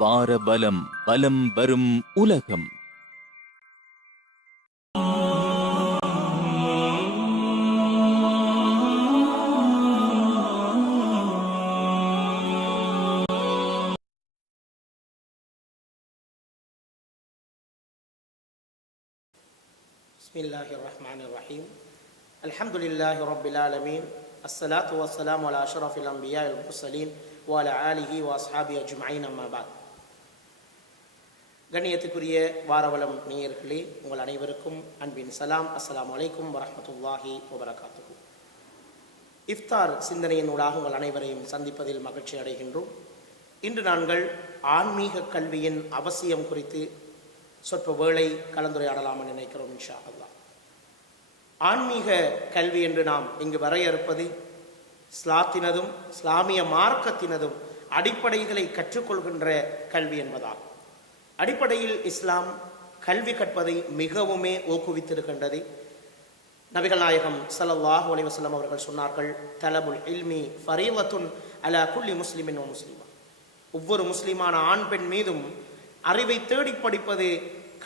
வாரபலம் பலம் வரும் உலகம். பிஸ்மில்லாஹிர் ரஹ்மானிர் ரஹீம். அல்ஹம்துலில்லாஹி ரப்பில் ஆலமீன். அஸ்ஸலாத்து வஸ்ஸலாமு அலா அஷ்ரஃபில் அன்பியா வல் முர்சலீன் வ அலா ஆலிஹி வ அஸ்ஹாபிஹி அஜ்மஈன். அம்மா பஅத். கண்ணியத்துக்குரிய வாரவலம் நேயர்களே, உங்கள் அனைவருக்கும் அன்பின் சலாம். அஸ்ஸலாமு அலைக்கும் வரஹ்மத்துல்லாஹி வபரகாத்துஹு. இஃப்தார் சிந்தனையினூடாக உங்கள் அனைவரையும் சந்திப்பதில் மகிழ்ச்சி அடைகின்றோம். இன்று நாங்கள் ஆன்மீக கல்வியின் அவசியம் குறித்து சொற்ப வேளை கலந்துரையாடலாம் நினைக்கிறோம் இன்ஷா அல்லாஹ். ஆன்மீக கல்வி என்று நாம் இங்கு வரையறுப்பது இஸ்லாத்தினதும் இஸ்லாமிய மார்க்கத்தினதும் அடிப்படைகளை கற்றுக்கொள்கின்ற கல்வி என்பதாகும். அடிப்படையில் இஸ்லாம் கல்வி கற்பதை மிகவுமே ஊக்குவித்திருக்கின்றது. நபிகள் நாயகம் ஸல்லல்லாஹு அலைஹி வஸல்லம் அவர்கள் சொன்னார்கள், தலபுல் இல்மி ஃபரீலத்துன் அலா குல்லி முஸ்லிமின் வ முஸ்லிமா. ஒவ்வொரு முஸ்லிமான ஆண் பெண் மீதும் அறிவை தேடி படிப்பது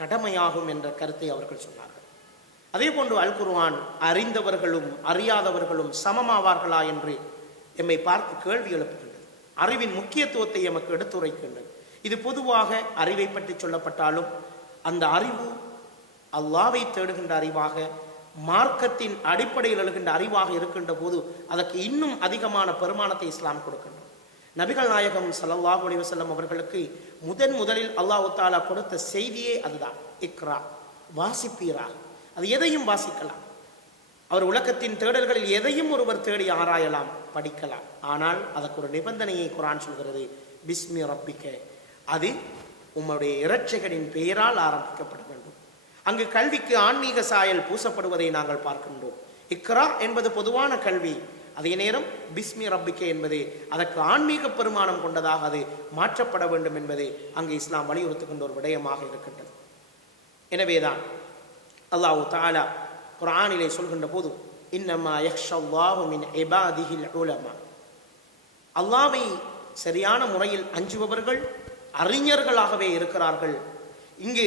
கடமையாகும் என்ற கருத்தை அவர்கள் சொன்னார்கள். அதே போன்று அல் குர்ஆன் அறிந்தவர்களும் அறியாதவர்களும் சமமாவார்களா என்று எம்மை பார்த்து கேள்வி எழுப்புகின்றது. அறிவின் முக்கியத்துவத்தை எமக்கு எடுத்துரைக்கின்றது. இது பொதுவாக அறிவை பற்றி சொல்லப்பட்டாலும் அந்த அறிவு அல்லாஹ்வை தேடுகின்ற அறிவாக, மார்க்கத்தின் அடிப்படையில் எழுகின்ற அறிவாக இருக்கின்ற போது அதற்கு இன்னும் அதிகமான பெருமானத்தை இஸ்லாம் கொடுக்கின்றது. நபிகள் நாயகம் ஸல்லல்லாஹு அலைஹி வஸல்லம் அவர்களுக்கு முதலில் அல்லாஹ் தஆலா கொடுத்த செய்தியே அதுதான், இக்ரா, வாசிப்பீராக. அது எதையும் வாசிக்கலாம். அவர் உலகத்தின் தேடல்களில் எதையும் ஒருவர் தேடி ஆராயலாம், படிக்கலாம். ஆனால் அதற்கு ஒரு நிபந்தனையை குர்ஆன் சொல்கிறது, பிஸ்மி ரப்பிக்க. அது உம்முடைய இறைச்சைகளின் பெயரால் ஆரம்பிக்கப்பட வேண்டும். அங்கு கல்விக்கு ஆன்மீக சாயல் பூசப்படுவதை நாங்கள் பார்க்கின்றோம். இக்ரா என்பது பொதுவான கல்வி. அதே நேரம் பிஸ்மி ரப்பிக்கே என்பது அதற்கு ஆன்மீக பெருமானம் கொண்டதாக அது மாற்றப்பட வேண்டும் என்பது அங்கு இஸ்லாம் வலியுறுத்துகின்ற ஒரு விடயமாக இருக்கின்றது. எனவேதான் அல்லாஹ் தஆலா குர்ஆனிலே சொல்கின்ற போது, இன்னமா யக்ஷல்லாஹு மின் இபாதிஹில் உலமா. அல்லாஹ்வை சரியான முறையில் அஞ்சுபவர்கள் அறிஞர்களாகவே இருக்கிறார்கள். இங்கு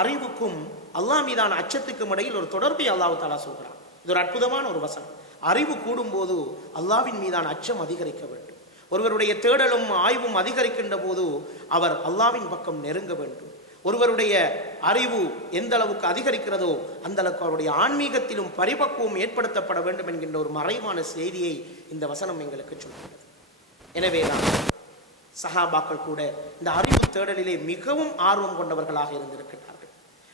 அறிவுக்கும் அல்லாஹ் மீதான அச்சத்துக்கும் இடையில் ஒரு தொடர்பை அல்லாஹ் தஆலா சொல்கிறார். இது ஒரு அற்புதமான ஒரு வசனம். அறிவு கூடும்போது அல்லாஹ்வின் மீதான அச்சம் அதிகரிக்க வேண்டும். ஒருவருடைய தேடலும் ஆய்வும் அதிகரிக்கின்ற போது அவர் அல்லாஹ்வின் பக்கம் நெருங்க வேண்டும். ஒருவருடைய அறிவு எந்த அளவுக்கு அதிகரிக்கிறதோ அந்த அளவுக்கு அவருடைய ஆன்மீகத்திலும் பரிபக்குவம் ஏற்படுத்தப்பட வேண்டும் என்கின்ற ஒரு மறைவான செய்தியை இந்த வசனம் எங்களுக்கு சொல்கிறது. எனவேதான் சஹாபாக்கள் கூட இந்த அறிவு தேடலிலே மிகவும் ஆர்வம் கொண்டவர்களாக இருந்திருக்கிறார்கள்.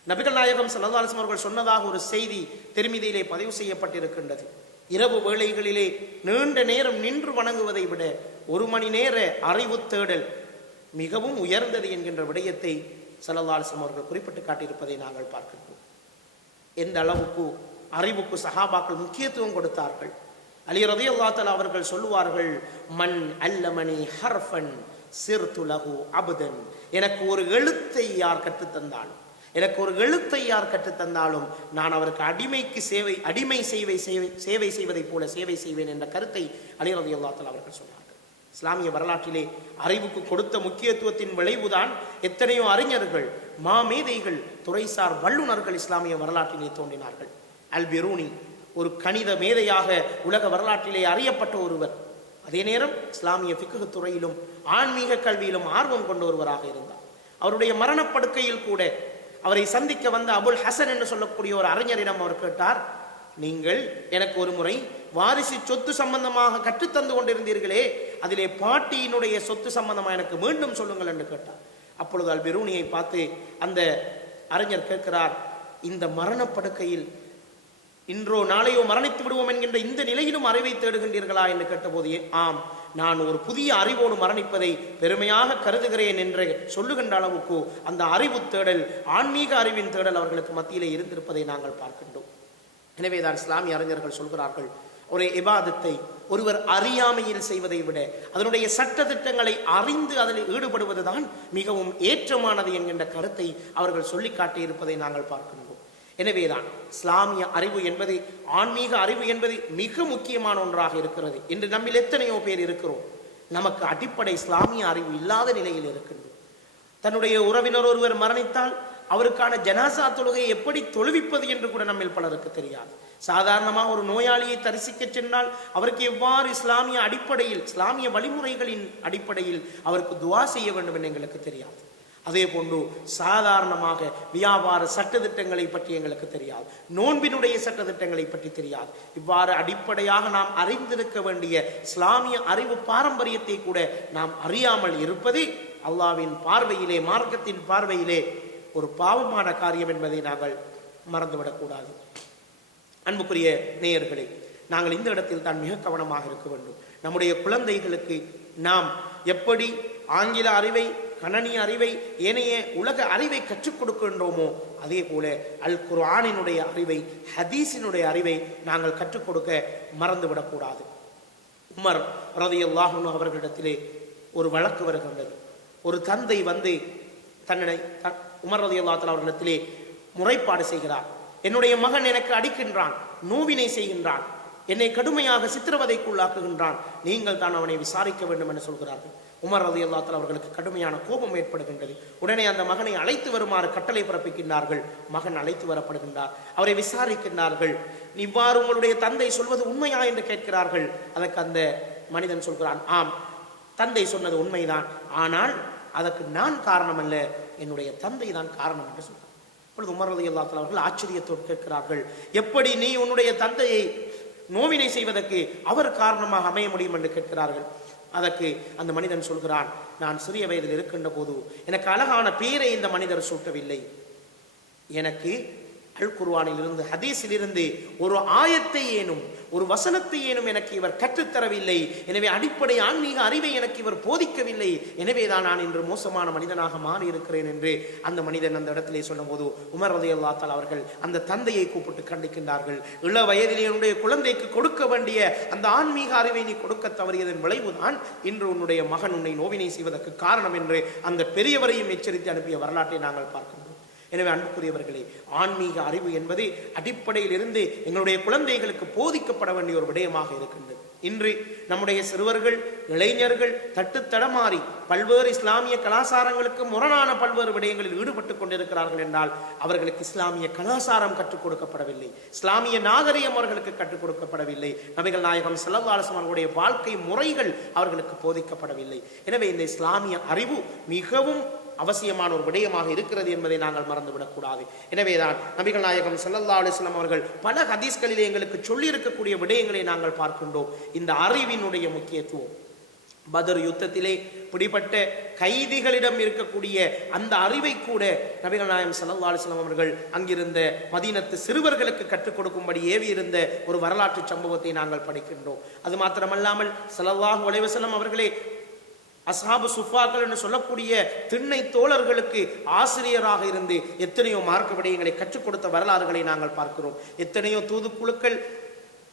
நபிகள் நாயகம் ஸல்லல்லாஹு அலைஹி வஸல்லம் அவர்கள் சொன்னதாக ஒரு செய்தி திருமிதியிலே பதிவு செய்யப்பட்டிருக்கின்றது. இரவு வேளைகளிலே நீண்ட நேரம் நின்று வணங்குவதை விட 1 மணி நேர அறிவு தேடல் மிகவும் உயர்ந்தது என்கின்ற விடயத்தை ஸல்லல்லாஹு அலைஹி வஸல்லம் அவர்கள் குறிப்பிட்டு காட்டியிருப்பதை நாங்கள் பார்க்கின்றோம். எந்த அளவுக்கு அறிவுக்கு சஹாபாக்கள் முக்கியத்துவம் கொடுத்தார்கள். அலி ரலியல்லாஹு தஆலா அவர்கள் சொல்லுவார்கள், மன் அல்லமனி ஹர்ஃபன் சிர்து லஹு அப்தன். எனக்கு ஒரு எழுத்தை யார் கற்றுத்தந்தாலும், எனக்கு ஒரு எழுத்தை யார் கற்றுத்தந்தாலும் நான் அவருக்கு அடிமை சேவை செய்வதைப் போல சேவை செய்வேன் என்ற கருத்தை அலி ரலியல்லாஹு தஆலா அவர்கள் சொன்னார்கள். இஸ்லாமிய வரலாற்றிலே அறிவுக்கு கொடுத்த முக்கியத்துவத்தின் விளைவுதான் எத்தனையோ அறிஞர்கள், மாமேதைகள், துறைசார் வல்லுநர்கள் இஸ்லாமிய வரலாற்றிலே தோன்றினார்கள். அல் பிரூனி ஒரு கணித மேதையாக உலக வரலாற்றிலே அறியப்பட்ட ஒருவர். அதே நேரம் இஸ்லாமிய ஃபிக்ஹ் துறையிலும் ஆன்மீக கல்வியிலும் ஆர்வம் கொண்ட ஒருவராக இருந்தார். அவருடைய மரணப்படுக்கையில் கூட அவரை சந்திக்க வந்த அபுல் ஹசன் என்று சொல்லக்கூடிய ஒரு அறிஞரிடம் அவர் கேட்டார், நீங்கள் எனக்கு ஒரு முறை வாரிசு சொத்து சம்பந்தமாக கற்றுத்தந்து கொண்டிருந்தீர்களே, அதிலே பாட்டியினுடைய சொத்து சம்பந்தமாக எனக்கு மீண்டும் சொல்லுங்கள் என்று கேட்டார். அப்பொழுது அல் பிரூனியை பார்த்து அந்த அறிஞர் கேட்கிறார், இந்த மரணப்படுக்கையில் இன்றோ நாளையோ மரணித்து விடுவோம் என்கின்ற இந்த நிலையிலும் அறிவை தேடுகின்றீர்களா என்று கேட்டபோது, ஆம், நான் ஒரு புதிய அறிவோடு மரணிப்பதை பெருமையாக கருதுகிறேன் என்று சொல்லுகின்ற அளவுக்கு அந்த அறிவு தேடல், ஆன்மீக அறிவின் தேடல் அவர்களுக்கு மத்தியிலே இருந்திருப்பதை நாங்கள் பார்க்கின்றோம். எனவேதான் இஸ்லாமிய அறிஞர்கள் சொல்கிறார்கள், ஒரு இபாதத்தை ஒருவர் அறியாமையில் செய்வதை விட அதனுடைய சட்ட திட்டங்களை அறிந்து அதில் ஈடுபடுவதுதான் மிகவும் ஏற்றமானது என்கின்ற கருத்தை அவர்கள் சொல்லி காட்டியிருப்பதை நாங்கள் பார்க்கின்றோம். எனவேதான் இஸ்லாமிய அறிவு என்பது, ஆன்மீக அறிவு என்பது மிக முக்கியமான ஒன்றாக இருக்கிறது. இன்று நம்மில் எத்தனையோ பேர் இருக்கிறோம், நமக்கு அடிப்படை இஸ்லாமிய அறிவு இல்லாத நிலையில் இருக்கின்றோம். தன்னுடைய உறவினர் ஒருவர் மரணித்தால் அவருக்கான ஜனாசா தொழுகையை எப்படி தொழுவிப்பது என்று கூட நம்மில் பலருக்கு தெரியாது. சாதாரணமாக ஒரு நோயாளியை தரிசிக்க சென்றால் அவருக்கு எவ்வாறு இஸ்லாமிய அடிப்படையில், இஸ்லாமிய வழிமுறைகளின் அடிப்படையில் அவருக்கு துவா செய்ய வேண்டும் என்று எங்களுக்கு தெரியாது. அதே போன்று சாதாரணமாக வியாபார சட்டத்திட்டங்களை பற்றி எங்களுக்கு தெரியாது, நோன்பினுடைய சட்டத்திட்டங்களை பற்றி தெரியாது. இவ்வாறு அடிப்படையாக நாம் அறிந்திருக்க வேண்டிய இஸ்லாமிய அறிவு பாரம்பரியத்தை கூட நாம் அறியாமல் இருப்பது அல்லாஹ்வின் பார்வையிலே, மார்க்கத்தின் பார்வையிலே ஒரு பாவமான காரியம் என்பதை நாங்கள் மறந்துவிடக்கூடாது. அன்புக்குரிய நேயர்களே, நாங்கள் இந்த இடத்தில் தான் மிக கவனமாக இருக்க வேண்டும். நம்முடைய குழந்தைகளுக்கு நாம் எப்படி ஆங்கில அறிவை, கணனி அறிவை, ஏனைய உலக அறிவை கற்றுக் கொடுக்கின்றோமோ அதே போல அல் குர்ஆனினுடைய அறிவை, ஹதீஸினுடைய அறிவை நாங்கள் கற்றுக் கொடுக்க மறந்துவிடக்கூடாது. உமர் ரலியல்லாஹு அன்ஹு அவர்களிடத்திலே ஒரு வழக்கு வருகின்றது. ஒரு தந்தை வந்து உமர் ரலியல்லாஹு தஆலா அவர்களிடத்திலே முறைப்பாடு செய்கிறார். என்னுடைய மகன் எனக்கு அடிக்கின்றான், நோவினை செய்கின்றான், என்னை கடுமையாக சித்திரவதைக்குள்ளாக்குகின்றான், நீங்கள் தான் அவனை விசாரிக்க வேண்டும் என்று சொல்கிறார்கள். உமர் ரலியல்லாஹு தஆலா அவர்களுக்கு கடுமையான கோபம் ஏற்படுகின்றது. உடனே அந்த மகனை அழைத்து வருமாறு கட்டளை பிறப்பிக்கின்றார்கள். மகன் அழைத்து வரப்படுகின்றார். அவரை விசாரிக்கின்றார்கள். இவ்வாறு உங்களுடைய தந்தை சொல்வது உண்மையா என்று கேட்கிறார்கள். அதற்கு அந்த மனிதன் சொல்கிறான், ஆம், தந்தை சொன்னது உண்மைதான், ஆனால் அதற்கு நான் காரணம் அல்ல, என்னுடைய தந்தை தான் காரணம் என்று சொல்கிறார். அப்பொழுது உமர் ரலியல்லாஹு தஆலா அவர்கள் ஆச்சரியத்தோடு கேட்கிறார்கள், எப்படி நீ உன்னுடைய தந்தையை நோவினை செய்வதற்கு அவர் காரணமாக அமைய முடியும் என்று கேட்கிறார்கள். அதற்கு அந்த மனிதன் சொல்கிறான், நான் சிறிய வயதில் இருக்கின்ற போது எனக்கு அழகான பேரை இந்த மனிதர் சூட்டவில்லை. எனக்கு அல் குர்ஆனில் இருந்து, ஹதீஸில் இருந்து ஒரு ஆயத்தை ஏனும், ஒரு வசனத்தை ஏனும் எனக்கு இவர் கற்றுத்தரவில்லை. எனவே அடிப்படை ஆன்மீக அறிவை எனக்கு இவர் போதிக்கவில்லை. எனவேதான் நான் இன்று மோசமான மனிதனாக மாறி இருக்கிறேன் என்று அந்த மனிதன் அந்த இடத்திலே சொல்லும் போது உமர் ரலியல்லாஹு தஆலா அவர்கள் அந்த தந்தையை கூப்பிட்டு கண்டிக்கின்றார்கள். இள வயதிலே என்னுடைய குழந்தைக்கு கொடுக்க வேண்டிய அந்த ஆன்மீக அறிவை நீ கொடுக்க தவறியதன் விளைவுதான் இன்று உன்னுடைய மகன் உன்னை நோவினை செய்வதற்கு காரணம் என்று அந்த பெரியவரையும் எச்சரித்து அனுப்பிய வரலாற்றை நாங்கள் பார்க்கின்றோம். எனவே அன்புக்குரியவர்களே, ஆன்மீக அறிவு என்பது அடிப்படையில் இருந்து எங்களுடைய குழந்தைகளுக்கு போதிக்கப்பட வேண்டிய ஒரு விடயமாக இருக்கின்றது. இன்று நம்முடைய சிறுவர்கள், இளைஞர்கள் தட்டுத்தடமாறி பல்வேறு இஸ்லாமிய கலாச்சாரங்களுக்கு முரணான பல்வேறு விடயங்களில் ஈடுபட்டுக் கொண்டிருக்கிறார்கள் என்றால் அவர்களுக்கு இஸ்லாமிய கலாச்சாரம் கற்றுக் கொடுக்கப்படவில்லை, இஸ்லாமிய நாகரிகம் அவர்களுக்கு கற்றுக் கொடுக்கப்படவில்லை, நபிகள் நாயகம் ஸல்லல்லாஹு அலைஹி வஸல்லம் அவர்களுடைய வாழ்க்கை முறைகள் அவர்களுக்கு போதிக்கப்படவில்லை. எனவே இந்த இஸ்லாமிய அறிவு மிகவும் அவசியமான ஒரு விடயமாக இருக்கிறது என்பதை நாங்கள் மறந்துவிடக்கூடாது. எனவேதான் நபிகள் நாயகம் ஸல்லல்லாஹு அலைஹி வஸல்லம் அவர்கள் பல ஹதீஸ்களிலே எங்களுக்கு சொல்லி இருக்கக்கூடிய விடயங்களை நாங்கள் பார்க்கின்றோம். இந்த அறிவினுடைய முக்கியத்துவம், பத்ர் யுத்தத்திலே பிடிபட்ட கைதிகளிடம் இருக்கக்கூடிய அந்த அறிவை கூட நபிகள் நாயகம் ஸல்லல்லாஹு அலைஹி வஸல்லம் அவர்கள் அங்கிருந்த மதீனத்து சிறுவர்களுக்கு கற்றுக் கொடுக்கும்படி ஏவி இருந்த ஒரு வரலாற்று சம்பவத்தை நாங்கள் படிக்கின்றோம். அது மாத்திரமல்லாமல் ஸல்லல்லாஹு அலைஹி வஸல்லம் அவர்களே அஸ்ஹாபு சுஃபாக்கள் என்று சொல்லக்கூடிய திண்ணை தோழர்களுக்கு ஆசிரியராக இருந்து எத்தனையோ மார்க்க விடயங்களை கற்றுக் கொடுத்த வரலாறுகளை நாங்கள் பார்க்கிறோம். எத்தனையோ தூதுக்குழுக்கள்,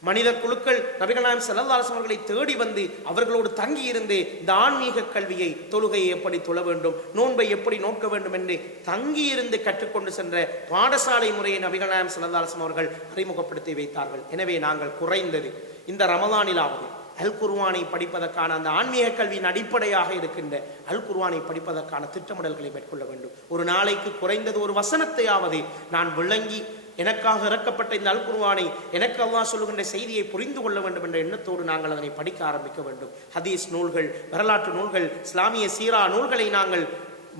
மனித குழுக்கள் நபிகள் நாயகம் ஸல்லல்லாஹு அலைஹி வஸல்லம் அவர்களை தேடி வந்து அவர்களோடு தங்கி இருந்து இந்த ஆன்மீக கல்வியை, தொழுகையை எப்படி தொழ வேண்டும், நோன்பை எப்படி நோக்க வேண்டும் என்று தங்கி இருந்து கற்றுக்கொண்டு சென்ற பாடசாலை முறையை நபிகள் நாயகம் ஸல்லல்லாஹு அலைஹி வஸல்லம் அவர்கள் அறிமுகப்படுத்தி வைத்தார்கள். எனவே நாங்கள் குறைந்தது இந்த ரமலானிலாவது அல் குர்ஆனை படிப்பதற்கான அந்த ஆன்மீக கல்வியின் அடிப்படையாக இருக்கின்ற அல் குர்ஆனை படிப்பதற்கான திட்டமிடல்களை மேற்கொள்ள வேண்டும். ஒரு நாளைக்கு குறைந்தது ஒரு வசனத்தையாவது நான் விளங்கி எனக்காக இறக்கப்பட்ட இந்த அல் குர்ஆனை, எனக்கு அல்லாஹ் சொல்லுகின்ற செய்தியை புரிந்து கொள்ள வேண்டும் என்ற எண்ணத்தோடு நாங்கள் அதனை படிக்க ஆரம்பிக்க வேண்டும். ஹதீஸ் நூல்கள், வரலாற்று நூல்கள், இஸ்லாமிய சீரா நூல்களை நாங்கள்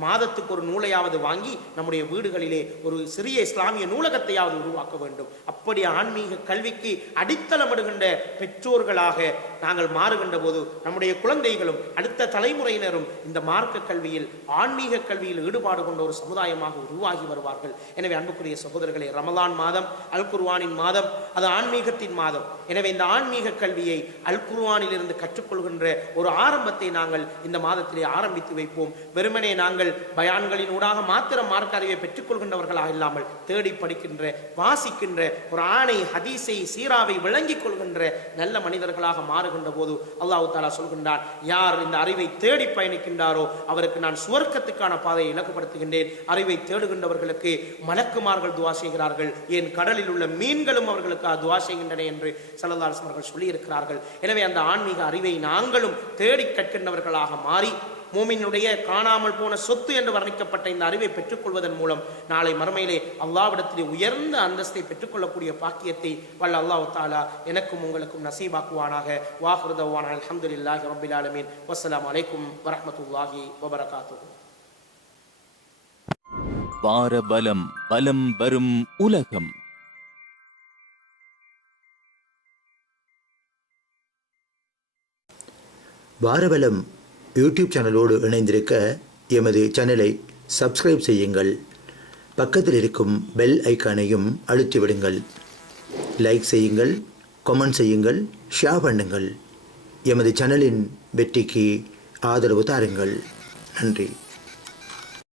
மாதத்துக்கு ஒரு நூலையாவது வாங்கி நம்முடைய வீடுகளிலே ஒரு சிறிய இஸ்லாமிய நூலகத்தையாவது உருவாக்க வேண்டும். அப்படி ஆன்மீக கல்விக்கு அடித்தளமிடுகின்ற பெற்றோர்களாக நாங்கள் மாறுகின்ற போது நம்முடைய குழந்தைகளும் அடுத்த தலைமுறையினரும் இந்த மார்க்க கல்வியில், ஆன்மீக கல்வியில் ஈடுபாடு கொண்ட ஒரு சமுதாயமாக உருவாகி வருவார்கள். எனவே அன்புக்குரிய சகோதரர்களே, ரமலான் மாதம் அல் குர்ஆனின் மாதம், அது ஆன்மீகத்தின் மாதம். எனவே இந்த ஆன்மீக கல்வியை அல் குர்ஆனில் இருந்து கற்றுக்கொள்கின்ற ஒரு ஆரம்பத்தை நாங்கள் இந்த மாதத்திலே ஆரம்பித்து வைப்போம். வெறுமனே நாங்கள் பயான்களின் ஊடாக மாத்திரம் மார்க்க அறிவை பெற்றுக் கொள்கின்றவர்களாக இல்லாமல் தேடி படிக்கின்ற, வாசிக்கின்ற, ஒரு ஆணை, ஹதீஸை, சீராவை விளங்கிக் கொள்கின்ற நல்ல மனிதர்களாக மாறுகின்ற போது அல்லாஹ் தஆலா சொல்கின்றார், யார் இந்த அறிவை தேடி பயணிக்கின்றாரோ அவருக்கு நான் சுவர்க்கத்துக்கான பாதையை இலக்குப்படுத்துகின்றேன். அறிவை தேடுகின்றவர்களுக்கு மலக்குமார்கள் துஆ செய்கிறார்கள், ஏன் கடலில் உள்ள மீன்களும் அவர்களுக்கு துஆ செய்கின்றன என்று ஸல்லல்லாஹு அலைஹி வஸல்லம் அவர்கள் சொல்லி இருக்கிறார்கள். எனவே அந்த ஆன்மீக அறிவை நாங்களும் தேடி கற்கின்றவர்களாக மாறி மூமினுடைய காணாமல் போன சொத்து என்று வர்ணிக்கப்பட்ட இந்த அறிவை பெற்றுக்கொள்வதன் மூலம் நாளை மறுமையிலே அல்லாஹ்விடத்திலே உயர்ந்த அந்தஸ்தை பெற்றுக்கொள்ளக்கூடிய பாக்கியத்தை வல்ல அல்லாஹ் தஆலா எனக்கும் உங்களுக்கும் நசீபாக்குவானாக. வாஹிரு தஅவானா அல்ஹம்துலில்லாஹி ரப்பில் ஆலமீன். வஸ்ஸலாமு அலைக்கும் வரஹ்மத்துல்லாஹி வபரகாத்துஹு. வாரபலம் பலம் வரும் உலகம். வாரபலம் யூடியூப் சேனலோடு இணைந்திருக்க எமது சேனலை சப்ஸ்கிரைப் செய்யுங்கள். பக்கத்தில் இருக்கும் பெல் ஐக்கானையும் அழுத்திவிடுங்கள். லைக் செய்யுங்கள், கமெண்ட் செய்யுங்கள், ஷேர் பண்ணுங்கள். எமது சேனலின் வெற்றிக்கு ஆதரவு தாருங்கள். நன்றி.